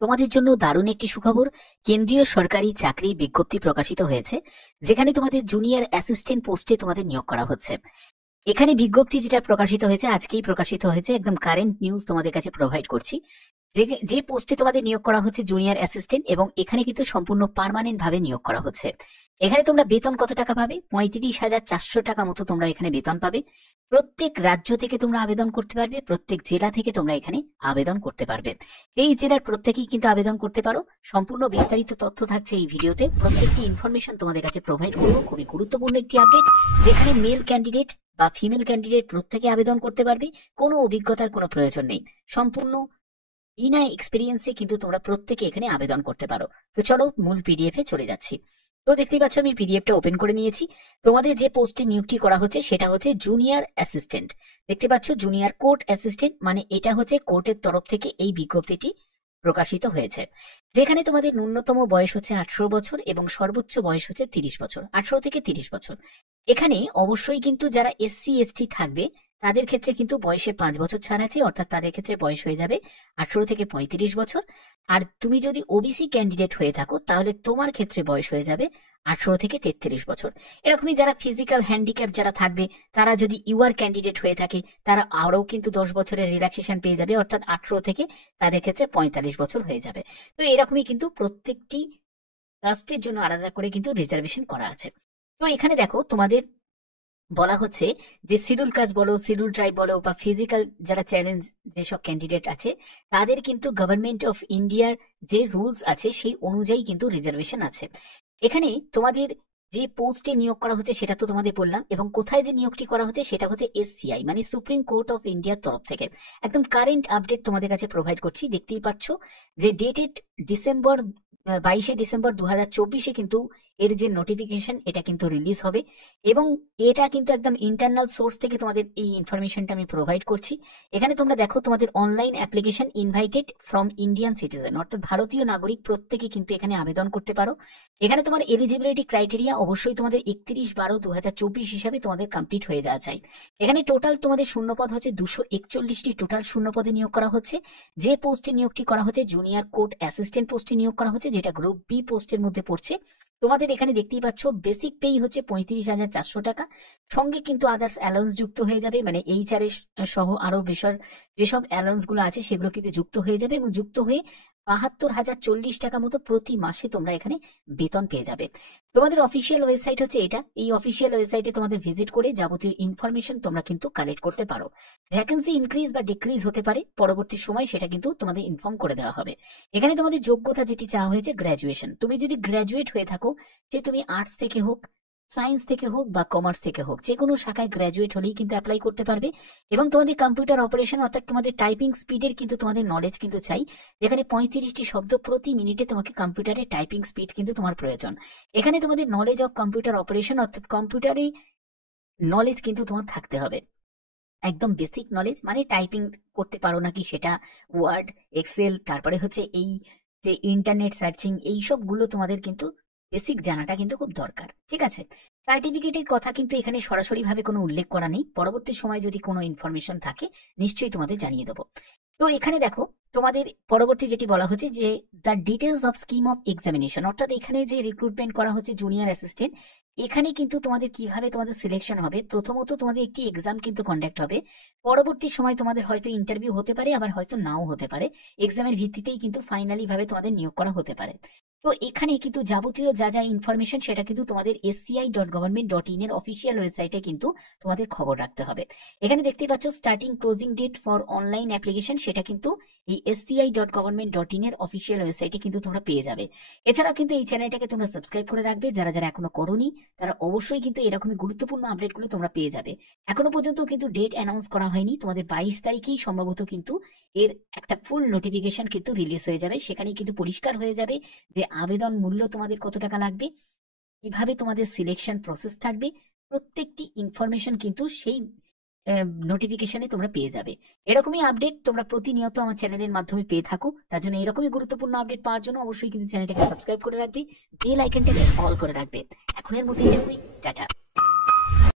তোমাদের জন্য দারুণ একটি সুখবর। কেন্দ্রীয় সরকারি চাকরির বিজ্ঞপ্তি প্রকাশিত হয়েছে, যেখানে তোমাদের জুনিয়র অ্যাসিস্ট্যান্ট পোস্টে তোমাদের নিয়োগ করা হচ্ছে। এখানে বিজ্ঞপ্তি যেটা প্রকাশিত হয়েছে, আজকেই প্রকাশিত হয়েছে, একদম কারেন্ট নিউজ তোমাদের কাছে প্রোভাইড করছি। যে যে পোস্টে তোমাদের নিয়োগ করা হচ্ছে জুনিয়র অ্যাসিস্ট্যান্ট, এবং এখানে কিন্তু সম্পূর্ণ পার্মানেন্ট ভাবে নিয়োগ করা হচ্ছে। এখানে তোমরা বেতন কত টাকা পাবে? 35,400 টাকা মতো তোমরা এখানে বেতন পাবে। প্রত্যেক রাজ্য থেকে তোমরা আবেদন করতে পারবে, প্রত্যেক জেলা থেকে তোমরা এখানে আবেদন করতে পারবে। এই জেলার প্রত্যেকেই কিন্তু আবেদন করতে পারো। সম্পূর্ণ বিস্তারিত তথ্য থাকছে এই ভিডিওতে। প্রত্যেকটি ইনফরমেশন তোমাদের কাছে প্রোভাইড করবো। খুবই গুরুত্বপূর্ণ একটি আপডেট, যেখানে মেল ক্যান্ডিডেট বা ফিমেল ক্যান্ডিডেট প্রত্যেকে আবেদন করতে পারবে। কোনো অভিজ্ঞতার কোনো প্রয়োজন নেই। সম্পূর্ণ বিনা এক্সপিরিয়েন্সে কিন্তু তোমরা প্রত্যেকে এখানে আবেদন করতে পারো। তো চলো মূল পিডিএফ এ চলে যাচ্ছি। তো দেখতেই পাচ্ছ আমি পিডিএফটা ওপেন করে নিয়েছি। তোমাদের যে পোস্টে নিয়োগটি করা হচ্ছে সেটা হচ্ছে জুনিয়র অ্যাসিস্ট্যান্ট। দেখতে পাচ্ছ জুনিয়র কোর্ট অ্যাসিস্ট্যান্ট, মানে এটা হচ্ছে কোর্টের তরফ থেকে এই বিজ্ঞপ্তিটি প্রকাশিত হয়েছে। যেখানে তোমাদের ন্যূনতম বয়স হচ্ছে 18 বছর এবং সর্বোচ্চ বয়স হচ্ছে 30 বছর, 18 থেকে 30 বছর। এখানে অবশ্যই কিন্তু যারা এসসি এসটি থাকবে তাদের ক্ষেত্রে কিন্তু বয়সে 5 বছর ছাড় আছে, অর্থাৎ তাদের ক্ষেত্রে বয়স হয়ে যাবে 18 থেকে 35 বছর। আর তুমি যদি ওবিসি ক্যান্ডিডেট হয়ে থাকো তাহলে তোমার ক্ষেত্রে বয়স হয়ে যাবে 18 থেকে 33 বছর। এরকমই যারা ফিজিক্যাল হ্যান্ডিক্যাপ যারা থাকবে, তারা যদি ইউআর ক্যান্ডিডেট হয়ে থাকে, তারা আরও কিন্তু 10 বছরের রিল্যাক্সেশন পেয়ে যাবে, অর্থাৎ 18 থেকে তাদের ক্ষেত্রে 45 বছর হয়ে যাবে। তো এরকমই কিন্তু প্রত্যেকটি কাস্টের জন্য আলাদা করে কিন্তু রিজার্ভেশন করা আছে। তো এখানে দেখো তোমাদের বলা হচ্ছে যে শিডিউল কাস্ট বলো, শিডিউল ট্রাইব বলো, বা ফিজিক্যাল যারা চ্যালেঞ্জ যেসব ক্যান্ডিডেট আছে, তাদের কিন্তু গভর্নমেন্ট অফ ইন্ডিয়ার যে রুলস আছে সেই অনুযায়ী কিন্তু রিজার্ভেশন আছে। এখানে তোমাদের যে পোস্টে নিয়োগ করা হচ্ছে সেটা তো তোমাদের বললাম, এবং কোথায় যে নিয়োগটি করা হচ্ছে সেটা হচ্ছে এসসিআই, মানে সুপ্রিম কোর্ট অফ ইন্ডিয়ার তরফ থেকে। একদম কারেন্ট আপডেট তোমাদের কাছে প্রোভাইড করছি। দেখতেই পাচ্ছ যে ডেটেড ডিসেম্বর 22শে ডিসেম্বর 2024 কিন্তু এর যে নোটিফিকেশন এটা কিন্তু রিলিজ হবে, এবং এটা কিন্তু একদম ইন্টারনাল সোর্স থেকে তোমাদের এই ইনফরমেশনটা আমি প্রোভাইড করছি। এখানে তোমরা দেখো তোমাদের online application invited from Indian citizen, অর্থাৎ ভারতীয় নাগরিক প্রত্যেকে কিন্তু এখানে আবেদন করতে পারো। এখানে তোমার এলিজিবিলিটি ক্রাইটেরিয়া অবশ্যই তোমাদের 31/12/2024 হিসাবে তোমাদের কমপ্লিট হয়ে যাওয়া চাই। এখানে টোটাল তোমাদের শূন্যপদ হচ্ছে 241টি টোটাল শূন্যপদে নিয়োগ করা হচ্ছে। যে পোস্টে নিয়োগটি করা হচ্ছে জুনিয়র কোর্ট অ্যাসিস্ট্যান্ট পোস্টে নিয়োগ করা হচ্ছে, যেটা গ্রুপ বি পোস্টের মধ্যে পড়ছে। তোমাদের এখানে দেখতেই পাচ্ছ বেসিক পেই হচ্ছে 35,400 টাকা। সঙ্গে কিন্তু আদার্স অ্যালাউন্স যুক্ত হয়ে যাবে, মানে এইচআর সহ আরো বেসর যেসব অ্যালাউন্স গুলো আছে সেগুলো কিন্তু যুক্ত হয়ে যাবে, এবং যুক্ত হয়ে 72,040 টাকা মতো প্রতি মাসে তোমরা এখানে বেতন পেয়ে যাবে। তোমাদের অফিসিয়াল ওয়েবসাইট হচ্ছে এটা। এই অফিসিয়াল ওয়েবসাইটে তোমাদের ভিজিট করে যাবতীয় ইনফরমেশন তোমরা কিন্তু কালেক্ট করতে পারো। ভ্যাকেন্সি ইনক্রিজ বা ডিক্রিজ হতে পারে, পরবর্তী সময় সেটা কিন্তু তোমাদের ইনফর্ম করে দেওয়া হবে। এখানে তোমাদের যোগ্যতা যেটি চাওয়া হয়েছে গ্র্যাজুয়েশন। তুমি যদি গ্র্যাজুয়েট হয়ে থাকো, যে তুমি আর্টস থেকে হোক, সায়েন্স থেকে হোক বা কমার্স থেকে হোক, যে কোনো শাখায় গ্র্যাজুয়েট হলেই কিন্তু অ্যাপ্লাই করতে পারবে। এবং তোমাদের কম্পিউটার অপারেশন অর্থাৎ তোমাদের টাইপিং স্পিডের কিন্তু তোমাদের নলেজ কিন্তু চাই, যেখানে 35টি শব্দ প্রতি মিনিটে তোমাকে কম্পিউটারে টাইপিং স্পিড কিন্তু তোমার প্রয়োজন। এখানে তোমাদের নলেজ অফ কম্পিউটার অপারেশন অর্থাৎ কম্পিউটারে নলেজ কিন্তু তোমার থাকতে হবে, একদম বেসিক নলেজ, মানে টাইপিং করতে পারো নাকি সেটা, ওয়ার্ড, এক্সেল, তারপরে হচ্ছে এই যে ইন্টারনেট সার্চিং, এই সবগুলো তোমাদের কিন্তু বেসিক জানাটা কিন্তু খুব দরকার। ঠিক আছে, সার্টিফিকেটের কথা কিন্তু এখানে সরাসরি ভাবে কোনো উল্লেখ করা নেই। পরবর্তী সময় যদি কোনো ইনফরমেশন থাকে নিশ্চয়ই তোমাদের জানিয়ে দেবো। তো এখানে দেখো তোমাদের পরবর্তী যেটি বলা হচ্ছে যে the details of scheme of examination, অর্থাৎ এখানে যে রিক্রুটমেন্ট করা হচ্ছে জুনিয়র অ্যাসিস্ট্যান্ট, এখানে কিন্তু তোমাদের কিভাবে তোমাদের সিলেকশন হবে। প্রথমত তোমাদের একটি এক্সাম কিন্তু কন্ডাক্ট হবে। পরবর্তী সময় তোমাদের হয়তো ইন্টারভিউ হতে পারে, আবার হয়তো নাও হতে পারে। এক্সামের ভিত্তিতেই কিন্তু ফাইনালি ভাবে তোমাদের নিয়োগ করা হতে পারে। তো এখানে কিন্তু যাবতীয় যা যা ইনফরমেশন সেটা কিন্তু তোমাদের sci.government.in এর অফিসিয়াল ওয়েবসাইটে কিন্তু তোমাদের খবর রাখতে হবে। এখানে দেখতে পাচ্ছ starting closing date for online application, সেটা কিন্তু এই sci.government.in এর অফিসিয়াল ওয়েবসাইটে কিন্তু তোমরা পেয়ে যাবে। এছাড়াও কিন্তু এই চ্যানেলটাকে তোমরা সাবস্ক্রাইব করে রাখবে, যারা যারা এখনো করোনি তারা অবশ্যই কিন্তু এরকমই গুরুত্বপূর্ণ আপডেটগুলো তোমরা পেয়ে যাবে। এখনো পর্যন্ত কিন্তু ডেট অ্যানাউন্স করা হয়নি, তোমাদের 22 তারিখেই সম্ভবত কিন্তু এর একটা ফুল নোটিফিকেশন কিন্তু রিলিজ হয়ে যাবে। সেখানেই কিন্তু পরিষ্কার হয়ে যাবে যে আবেদন মূল্য তোমাদের কত টাকা লাগবে, কিভাবে তোমাদের সিলেকশন প্রসেস থাকবে, প্রত্যেকটি ইনফরমেশন কিন্তু সেই নোটিফিকেশনে তোমরা পেয়ে যাবে। এরকমই আপডেট তোমরা প্রতিনিয়ত আমার চ্যানেলের মাধ্যমে পেয়ে থাকো। তার জন্য এরকমই গুরুত্বপূর্ণ আপডেট পাওয়ার জন্য অবশ্যই কিন্তু চ্যানেলটাকে সাবস্ক্রাইব করে রাখবে, বেল আইকনটাকে অল করে রাখবে। এখনের মতো এইটুকুই, টাটা।